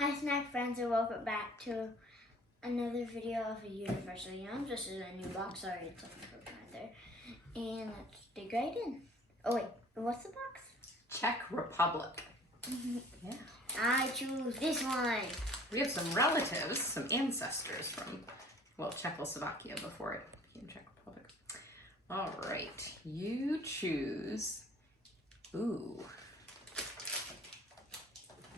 Hi snack friends and welcome back to another video of a Universal Yum. This is a new box, sorry it's something broken right there. And let's dig right in. Oh wait, what's the box? Czech Republic. Yeah. I choose this one. We have some relatives, some ancestors from, well, Czechoslovakia before it became Czech Republic. All right, you choose, ooh.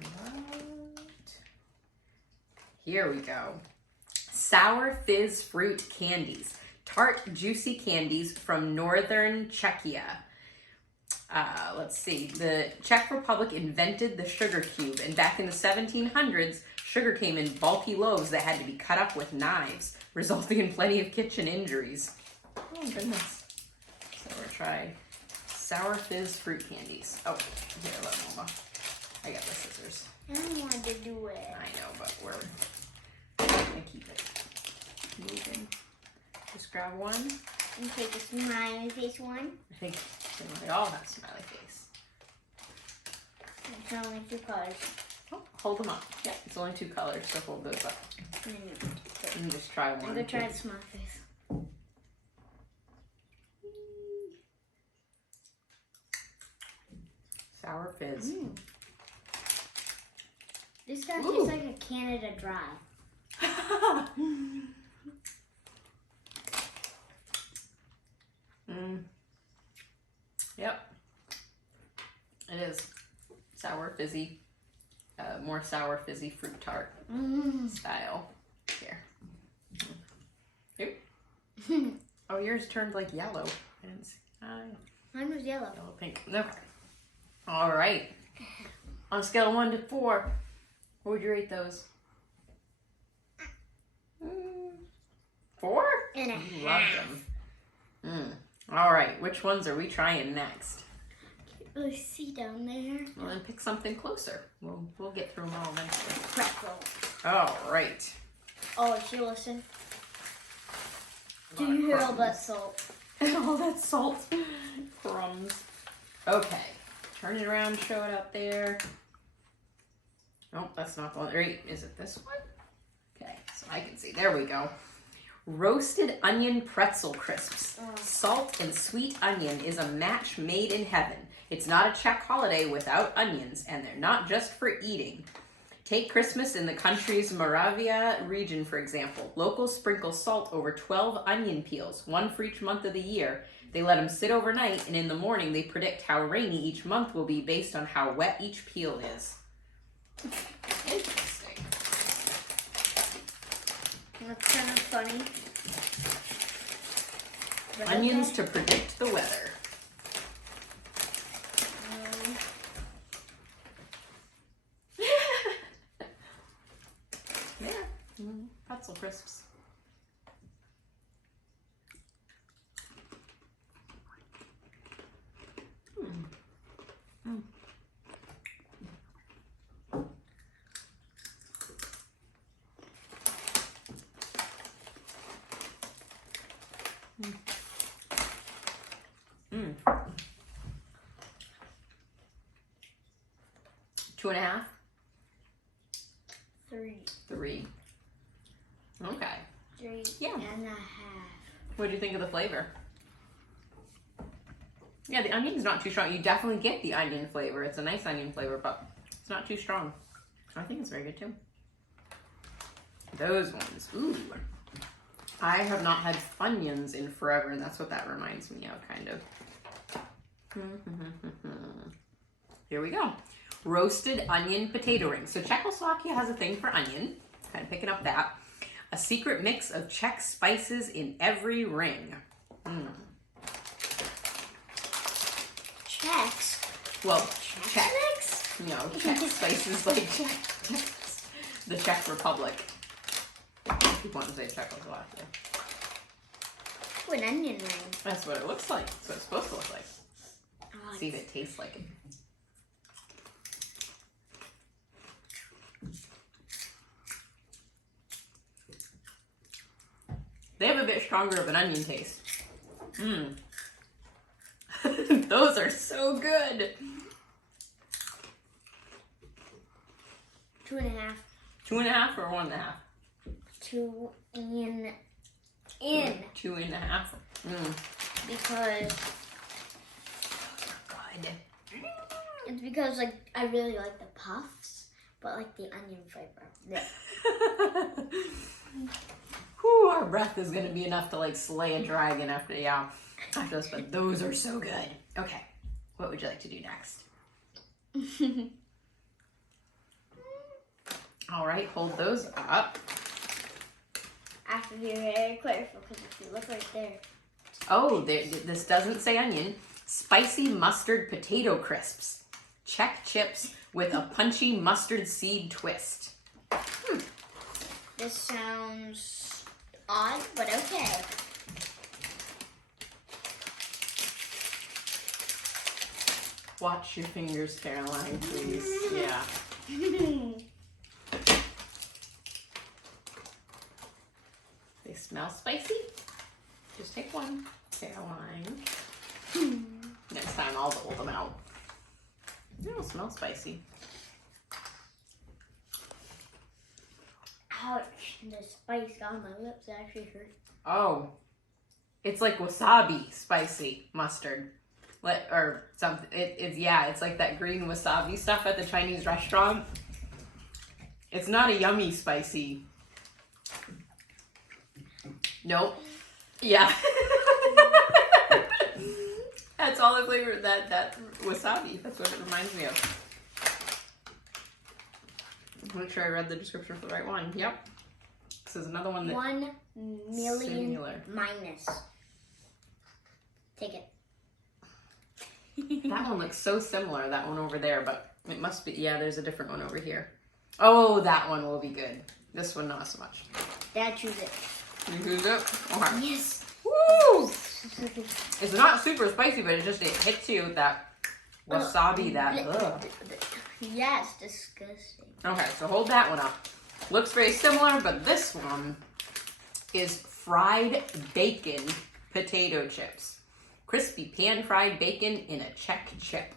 What? Here we go. Sour Fizz fruit candies. Tart, juicy candies from northern Czechia. Let's see. The Czech Republic invented the sugar cube, and back in the 1700s, sugar came in bulky loaves that had to be cut up with knives, resulting in plenty of kitchen injuries. Oh, goodness. So we're trying Sour Fizz fruit candies. Oh, here, let Mama. I got the scissors. I don't want to do it. I know, but we're gonna keep it moving. Just grab one. And take a smiley face one. I think they all have smiley face. It's only two colors. Oh, hold them up. Yeah, it's only two colors, so hold those up. And just try one. I'm gonna try the smiley face. Sour Fizz. Mm. This guy tastes like a Canada Dry. Yep. It is sour fizzy, more sour fizzy fruit tart style. Here. Here. Oh, yours turned like yellow. I didn't see. Mine was yellow. Yellow pink. No. All right. On a scale of 1 to 4, what would you rate those? 4? And a You love them. All right. Which ones are we trying next? Can't really see down there. Well, then pick something closer. We'll get through them all eventually. Pretzel. All right. Oh, she listen. Do you hear all that salt? All that salt. Crumbs. Okay. Turn it around, show it up there. Nope, that's not the one. Right, is it this one? Okay, so I can see. There we go. Roasted onion pretzel crisps. Salt and sweet onion is a match made in heaven. It's not a Czech holiday without onions, and they're not just for eating. Take Christmas in the country's Moravia region, for example. Locals sprinkle salt over 12 onion peels, one for each month of the year. They let them sit overnight, and in the morning they predict how rainy each month will be based on how wet each peel is. Interesting. That's kind of funny. Onions to predict the weather. Yeah, pretzel crisps. Two and a half? 3. 3. Okay. 3 Yeah. and a half. What do you think of the flavor? Yeah, the onion's not too strong. You definitely get the onion flavor. It's a nice onion flavor, but it's not too strong. I think it's very good too. Those ones. Ooh. I have not had Funyuns in forever, and that's what that reminds me of, kind of. Here we go. Roasted onion potato rings. So Czechoslovakia has a thing for onion. Kind of picking up that. A secret mix of Czech spices in every ring. Czechs? Well, Czech. Mix? No, Czech spices like Czech. The Czech Republic. If you want to say Czechoslovakia. Ooh, an onion ring. That's what it looks like. That's what it's supposed to look like. Oh, See if it tastes like it. They have a bit stronger of an onion taste. Those are so good. 2.5. 2.5 or 1.5? 2 in. 2.5. Because Good. it's because like I really like the puffs, but like the onion flavor. Yeah. Whew, our breath is gonna be enough to like slay a dragon after this, but those are so good. Okay, what would you like to do next? All right, hold those up. I have to be very careful because if you look right there. Oh, this doesn't say onion. Spicy mustard potato crisps. Czech chips with a punchy mustard seed twist. This sounds odd, but okay. Watch your fingers, Caroline, please. Yeah. They smell spicy? Just take one, Caroline. Next time I'll hold them out. They don't smell spicy. Ouch, the spice on my lips actually hurt. Oh, it's like wasabi spicy mustard. Or something. It's like that green wasabi stuff at the Chinese restaurant. It's not a yummy spicy. Nope. Yeah. That's all the flavor, that wasabi. That's what it reminds me of. Make sure I read the description for the right one. Yep. This is another one that 1 million similar. minus. Take it. That one looks so similar, that one over there, but it must be, yeah, there's a different one over here. Oh, that one will be good. This one, not so much. Dad, choose it. You choose it? Okay. Yes. Woo! It's not super spicy, but it hits you with that wasabi, ugh. Yes, disgusting. Okay, so hold that one up. Looks very similar, but this one is fried bacon potato chips. Crispy pan-fried bacon in a Czech chip.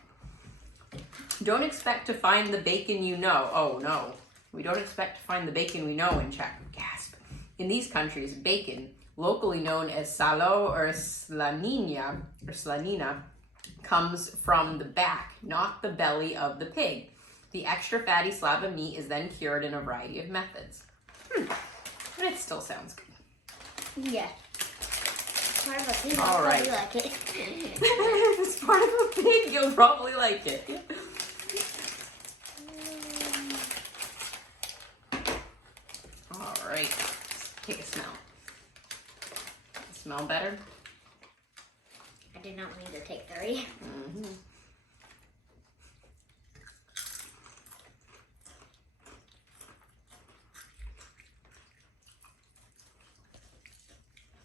Don't expect to find the bacon you know. Oh no, we don't expect to find the bacon we know in Czech. Gasp. In these countries, bacon, locally known as salo or slanina, comes from the back, not the belly of the pig. The extra fatty slab of meat is then cured in a variety of methods. But it still sounds good. Yeah. Part of a pig, All right. I'll probably like it. If it's part of a pig, you'll probably like it. All right, take a smell. Smell better? I did not mean to take 3.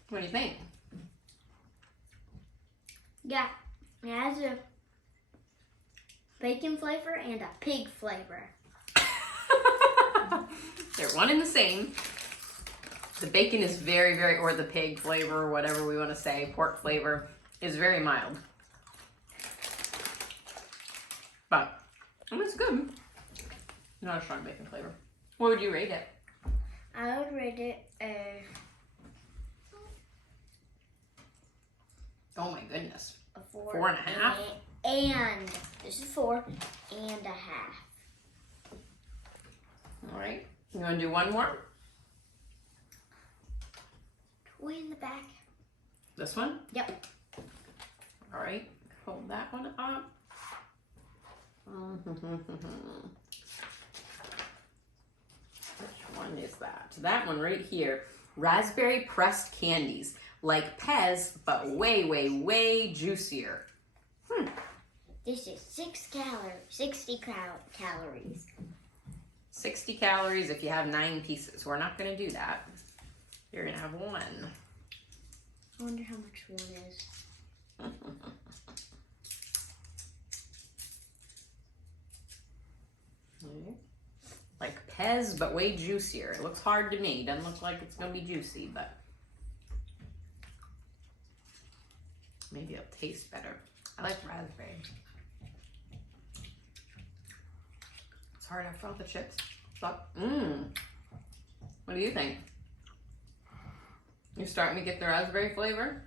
What do you think? Yeah, it has a bacon flavor and a pig flavor. They're one and the same. The bacon is very, very, or the pig flavor, whatever we want to say, pork flavor, is very mild. But it's good. Not a strong bacon flavor. What would you rate it? I would rate it a Oh my goodness. 4. 4.5? And this is 4.5. All right. You want to do one more? Way in the back. This one? Yep. All right. Hold that one up. Which one is that? That one right here. Raspberry pressed candies. Like Fizz, but way, way, way juicier. This is 60 calories. 60 calories if you have 9 pieces. We're not going to do that. You're going to have 1. I wonder how much 1 is. Like Fizz, but way juicier. It looks hard to me. Doesn't look like it's going to be juicy, but maybe it'll taste better. I like raspberry. It's hard after all the chips. What do you think? You starting to get the raspberry flavor?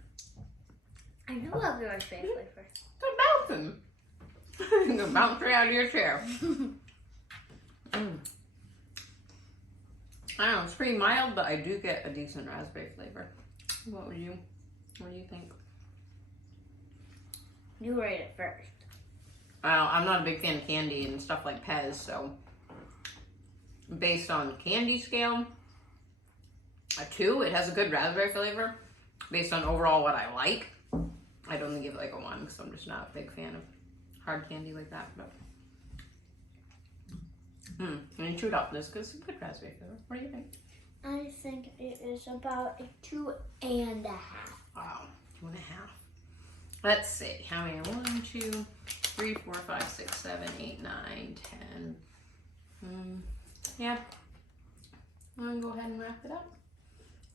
I know of the raspberry flavor. It's bouncing. You can bounce right out of your chair. I don't know, it's pretty mild, but I do get a decent raspberry flavor. What do you think? You rate it first. Well, I'm not a big fan of candy and stuff like Fizz, so based on the candy scale, a 2. It has a good raspberry flavor. Based on overall what I like, I'd only give it like a 1 because I'm just not a big fan of hard candy like that. But and you chewed up this because it's a good raspberry flavor. What do you think? I think it is about a 2.5. Wow, 2.5. Let's see. How many? 1, 2, 3, 4, 5, 6, 7, 8, 9, 10. Yeah. I'm gonna go ahead and wrap it up.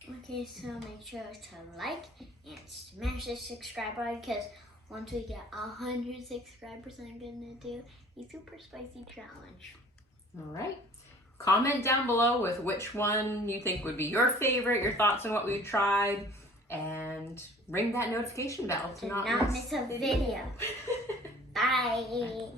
Okay, so make sure to like and smash the subscribe button because once we get 100 subscribers, I'm gonna do a super spicy challenge. All right. Comment down below with which one you think would be your favorite, your thoughts on what we've tried, and ring that notification bell to not miss a video. Bye.